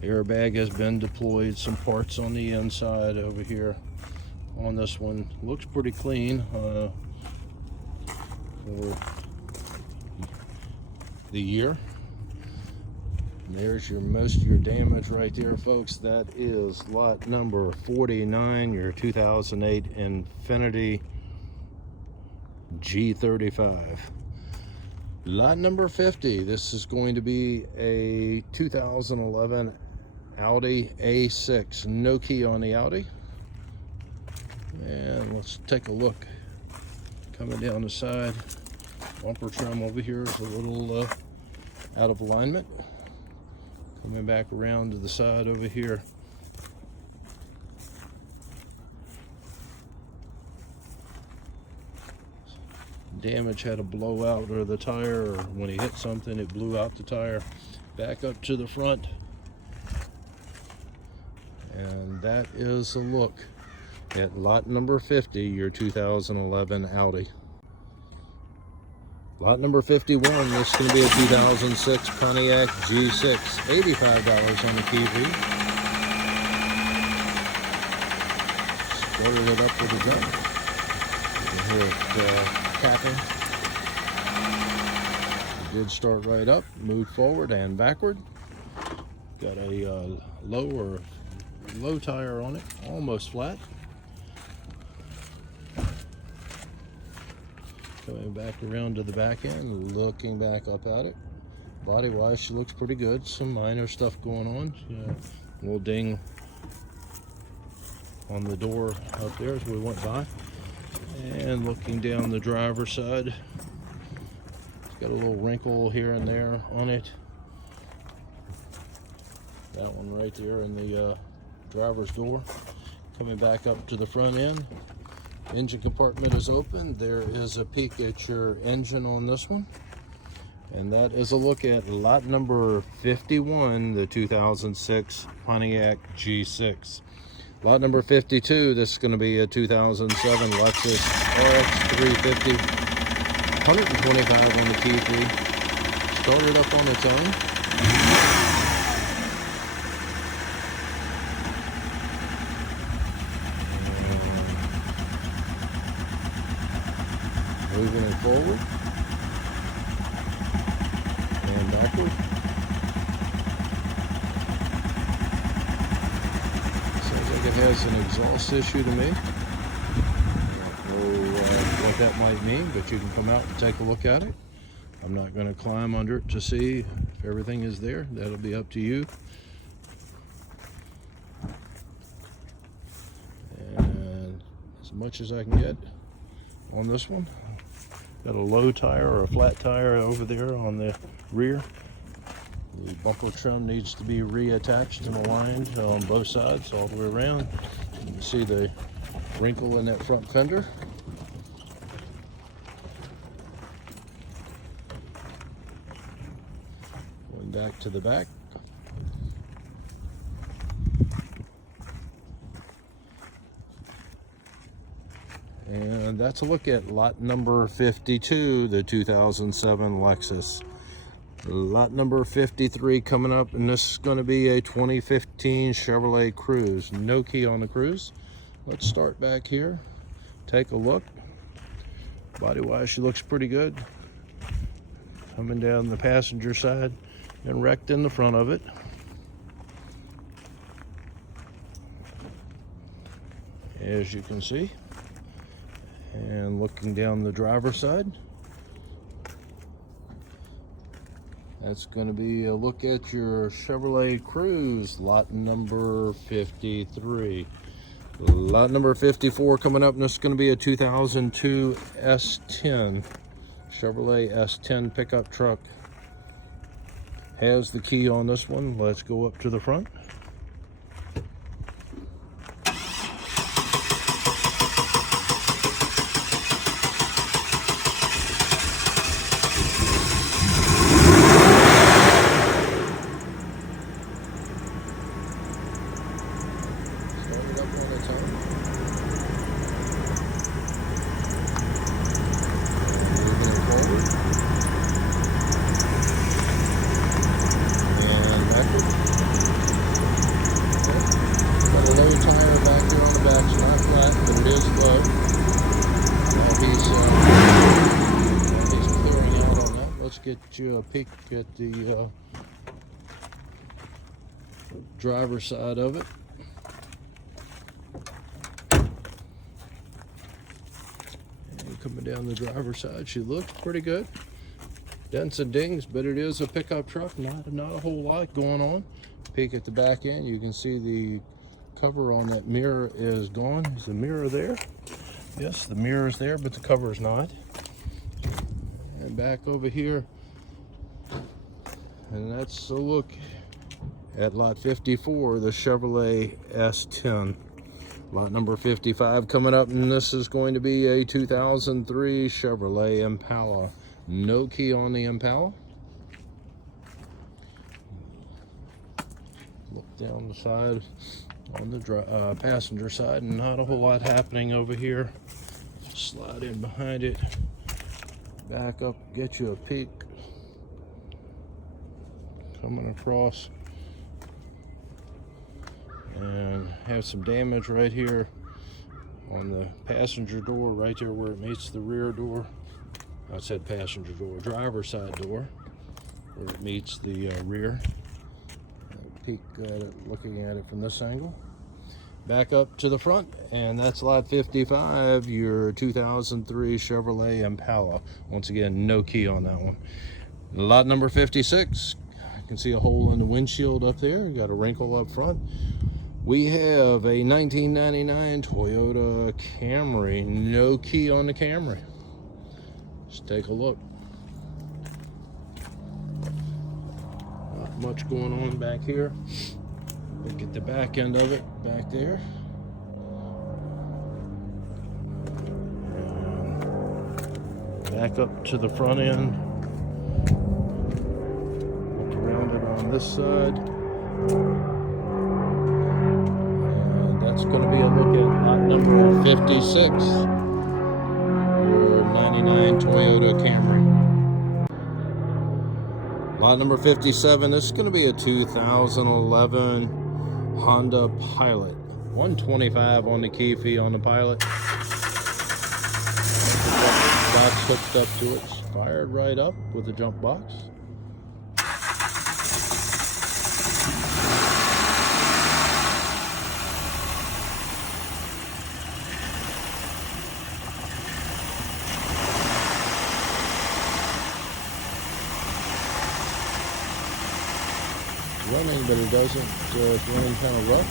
Airbag has been deployed. Some parts on the inside over here on this one. Looks pretty clean for the year. And there's most of your damage right there, folks. That is lot number 49, your 2008 Infiniti G35. Lot number 50. This is going to be a 2011 Audi A6. No key on the Audi. And let's take a look. Coming down the side, bumper trim over here is a little out of alignment. Coming back around to the side over here. Damage had a blowout or the tire, or when he hit something it blew out the tire. Back up to the front, and that is a look at lot number 50, your 2011 Audi. Lot number 51, this is going to be a 2006 Pontiac G6, $85 on the TV. Started it up with a gun. You can hear it tapping. It did start right up, moved forward and backward. Got a low tire on it, almost flat. Coming back around to the back end, looking back up at it. Body wise, she looks pretty good. Some minor stuff going on. A little ding on the door up there as we went by. And looking down the driver's side, it's got a little wrinkle here and there on it. That one right there in the driver's door. Coming back up to the front end, engine compartment is open. There is a peek at your engine on this one. And that is a look at lot number 51, the 2006 Pontiac G6. Lot number 52, this is going to be a 2007 Lexus RX 350, 125 on the T3. Started up on its own. Moving it forward and backward. It has an exhaust issue to me. I don't know what that might mean, but you can come out and take a look at it. I'm not going to climb under it to see if everything is there. That'll be up to you. And as much as I can get on this one. Got a low tire or a flat tire over there on the rear. The bumper trim needs to be reattached and aligned on both sides all the way around. You can see the wrinkle in that front fender. Going back to the back. And that's a look at lot number 52, the 2007 Lexus. Lot number 53 coming up, and this is going to be a 2015 Chevrolet Cruze. No key on the Cruze. Let's start back here. Take a look. Body wise, she looks pretty good. Coming down the passenger side and wrecked in the front of it. As you can see. And looking down the driver's side. That's going to be a look at your Chevrolet Cruze, lot number 53. Lot number 54 coming up, and this is going to be a 2002 S10. Chevrolet S10 pickup truck. Has the key on this one. Let's go up to the front. Get you a peek at the driver's side of it. And coming down the driver's side, she looks pretty good. dents and dings, but it is a pickup truck. Not a whole lot going on. Peek at the back end, you can see the cover on that mirror is gone. Is the mirror there? Yes, the mirror is there, but the cover is not. And back over here, and that's a look at lot 54, the Chevrolet S10. Lot number 55 coming up, and this is going to be a 2003 Chevrolet Impala. No key on the Impala. Look down the side on the passenger side, and not a whole lot happening over here. Slide in behind it, back up, get you a peek. Coming across, and have some damage right here on the passenger door, right there where it meets the rear door. I said passenger door, driver's side door, where it meets the rear. Peek at it, looking at it from this angle. Back up to the front, and that's lot 55, your 2003 Chevrolet Impala. Once again, no key on that one. Lot number 56, you can see a hole in the windshield up there. Got a wrinkle up front. We have a 1999 Toyota Camry. No key on the Camry. Let's take a look. Not much going on back here. Look at the back end of it back there. And back up to the front end. Look around it on this side. And that's going to be a look at lot number 56. Your 99 Toyota Camry. Lot number 57, this is going to be a 2011 Honda Pilot. 125 on the key fee on the Pilot. Box hooked up to it. It's fired right up with the jump box. Running, but it doesn't, it's running kind of rough.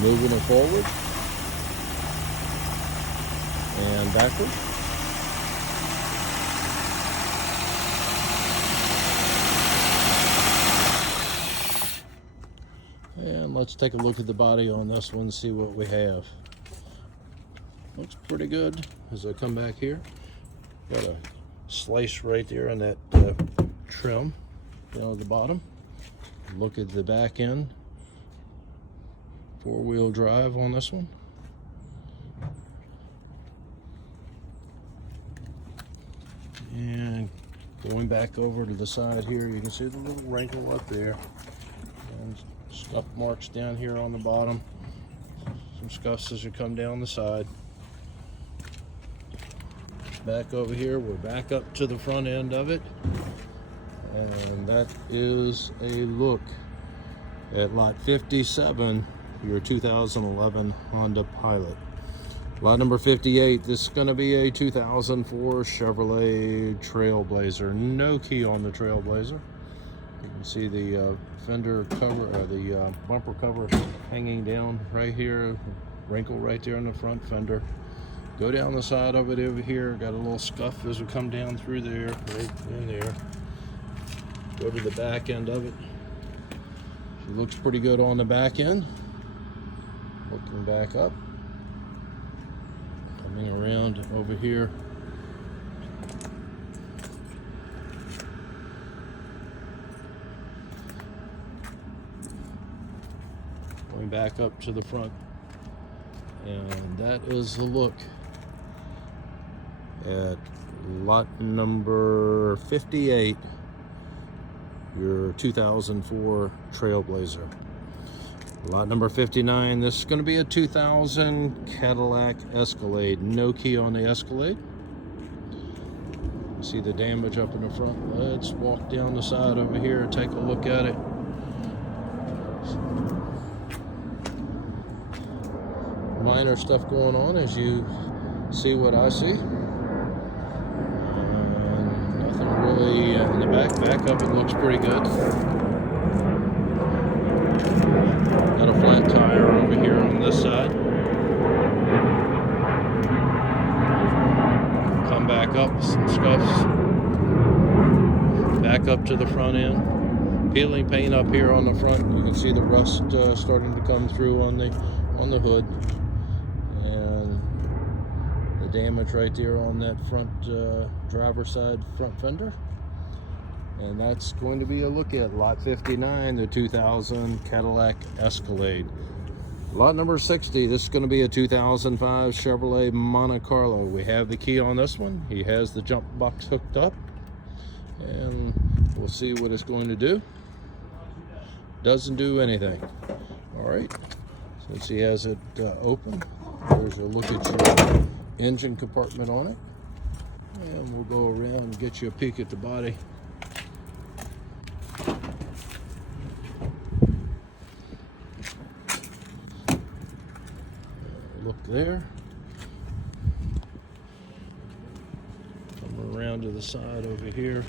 Moving it forward and backward. And let's take a look at the body on this one, see what we have. Looks pretty good as I come back here. Got a slice right there on that trim down at the bottom. Look at the back end. Four-wheel drive on this one. And going back over to the side here, you can see the little wrinkle up there. And scuff marks down here on the bottom. Some scuffs as you come down the side. Back over here, we're back up to the front end of it. And that is a look at lot 57, your 2011 Honda Pilot. Lot number 58, this is going to be a 2004 Chevrolet Trailblazer. No key on the Trailblazer. You can see the fender cover, or the bumper cover hanging down right here. Wrinkle right there in the front fender. Go down the side of it over here. Got a little scuff as we come down through there, right in there. Go to the back end of it. She looks pretty good on the back end. Looking back up. Coming around over here. Going back up to the front. And that is the look at lot number 58. Your 2004 Trailblazer. Lot number 59, this is going to be a 2000 Cadillac Escalade. No key on the Escalade. You see the damage up in the front. Let's walk down the side over here and take a look at it. Minor stuff going on, as you see what I see. And nothing in the back of it looks pretty good. Got a flat tire over here on this side. Come back up, some scuffs. Back up to the front end. Peeling paint up here on the front. You can see the rust starting to come through on the hood, and the damage right there on that front driver's side front fender. And that's going to be a look at lot 59, the 2000 Cadillac Escalade. Lot number 60, this is going to be a 2005 Chevrolet Monte Carlo. We have the key on this one. He has the jump box hooked up, and we'll see what it's going to do. Doesn't do anything. All right, since he has it open, there's a look at your engine compartment on it, and we'll go around and get you a peek at the body. Look there. Come around to the side over here.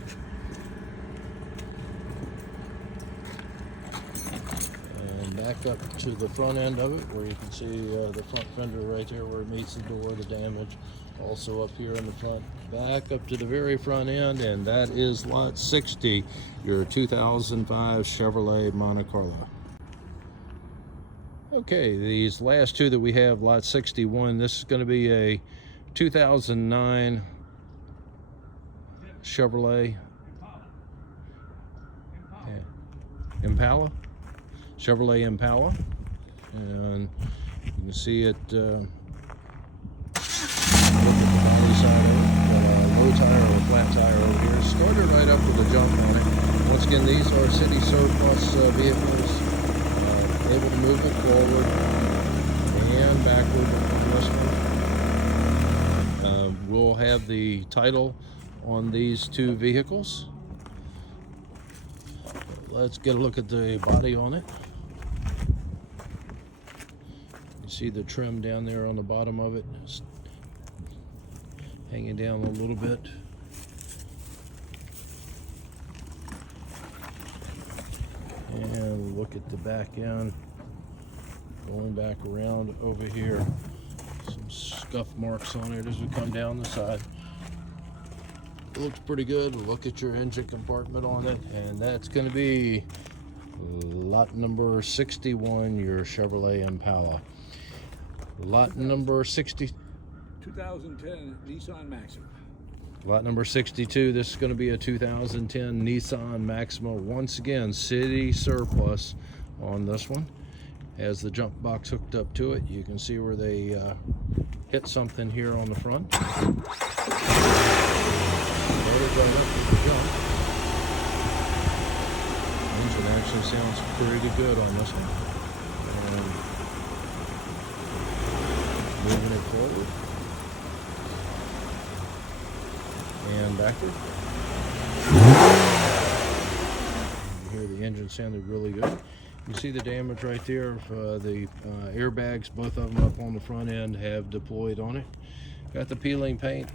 And back up to the front end of it, where you can see the front fender right there where it meets the door, the damage. Also up here in the front. Back up to the very front end, and that is lot 60, your 2005 Chevrolet Monte Carlo. Okay, these last two that we have, lot 61, this is going to be a 2009 Chevrolet Impala. Chevrolet Impala. And you can see it, look at the body side of it. Got a low tire or a flat tire over here. Started right up with a jump on it. Once again, these are city surplus vehicles. Able to move it forward and backward on this one. We'll have the title on these two vehicles. Let's get a look at the body on it. You see the trim down there on the bottom of it, it's hanging down a little bit. And look at the back end, going back around over here. Some scuff marks on it as we come down the side. It looks pretty good. Look at your engine compartment on it, and that's going to be lot number 61, your Chevrolet Impala. Lot number 60. 2010 Nissan Maxima. Lot number 62, this is going to be a 2010 Nissan Maxima. Once again, city surplus on this one. Has the jump box hooked up to it. You can see where they hit something here on the front. Started right up with the jump. Engine actually sounds pretty good on this one. And moving it forward. And backward. You hear the engine sounded really good. You see the damage right there. The airbags, both of them up on the front end, have deployed on it. Got the peeling paint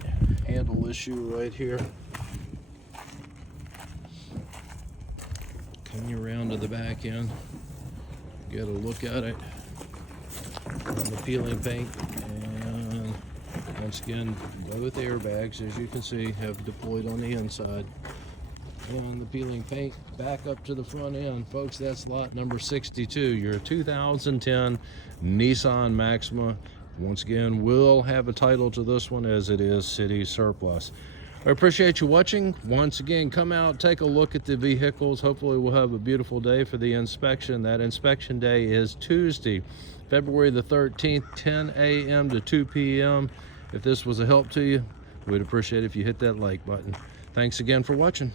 handle issue right here. Come around to the back end. Get a look at it on the peeling paint. And once again, both airbags, as you can see, have deployed on the inside. And the peeling paint back up to the front end. Folks, that's lot number 62, your 2010 Nissan Maxima. Once again, we'll have a title to this one as it is city surplus. I appreciate you watching. Once again, come out, take a look at the vehicles. Hopefully we'll have a beautiful day for the inspection. That inspection day is Tuesday, February the 13th, 10 a.m. to 2 p.m. If this was a help to you, we'd appreciate it if you hit that like button. Thanks again for watching.